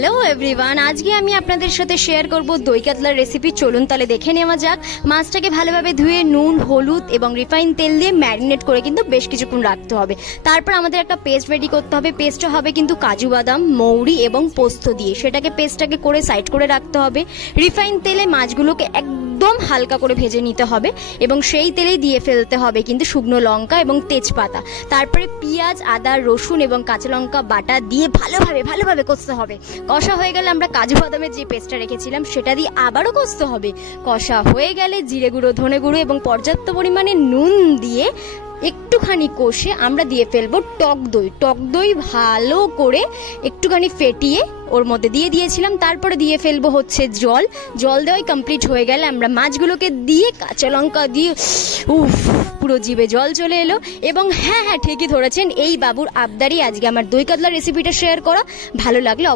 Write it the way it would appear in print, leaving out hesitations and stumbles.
Hello everyone, আজকে আমি আপনাদের সাথে শেয়ার করব দই কাতলার রেসিপি। চলুন তাহলে দেখে নেওয়া যাক। মাছটাকে ভালোভাবে ধুয়ে নুন, হলুদ এবং রিফাইন তেল দিয়ে ম্যারিনেট করে কিন্তু বেশ কিছুক্ষণ রাখতে হবে। তারপর আমাদের একটা পেস্ট রেডি করতে হবে। পেস্টটা হবে কিন্তু কাজু বাদাম, মৌরি এবং পোস্ত দিয়ে। পেস্টটাকে করে সাইড করে রাখতে হবে। রিফাইন তেলে মাছগুলোকে একদম হালকা করে ভেজে নিতে হবে এবং সেই তেলেই দিয়ে ফেলতে হবে কিন্তু শুকনো লঙ্কা এবং তেজপাতা। তারপরে পেঁয়াজ, আদা, রসুন এবং কাঁচা লঙ্কা বাটা দিয়ে ভালোভাবে কষতে হবে। কষা হয়ে গেলে আমরা কাজু বাদামের যে পেস্টটা রেখেছিলাম সেটা দিয়ে আবারও কষতে হবে। কষা হয়ে গেলে জিরে গুঁড়ো, ধনে গুঁড়ো এবং পর্যাপ্ত পরিমাণে নুন দিয়ে একটুখানি কষে আমরা দিয়ে ফেলবো টক দই। টক দই ভালো করে একটুখানি ফেটিয়ে ওর মধ্যে দিয়ে দিয়েছিলাম। তারপরে দিয়ে ফেলবো হচ্ছে জল। জল দেওয়াই কমপ্লিট হয়ে গেলে আমরা মাছগুলোকে দিয়ে কাঁচা লঙ্কা দিয়ে পুরো জিভে জল চলে এলো। এবং হ্যাঁ ঠিকই ধরেছেন, এই বাবুর আবদারি আজকে আমার দই কাতলা রেসিপিটা শেয়ার করা। ভালো লাগলে